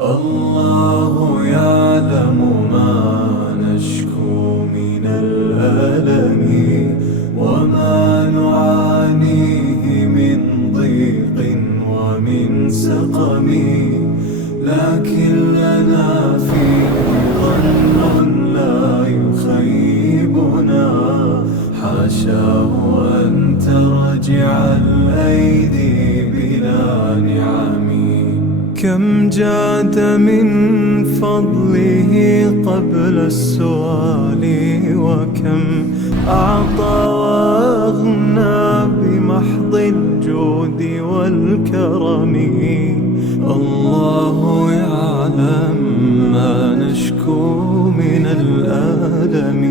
الله يعلم ما نشكو من الألم وما نعانيه من ضيق ومن سقم، لكن لنا فيه ظن لا يخيبنا، حاشاه أن ترجع الأيدي بلا نعم. كم جاد من فضله قبل السؤال، وكم أعطى وأغنى بمحض الجود والكرم. الله يعلم ما نشكو من الألم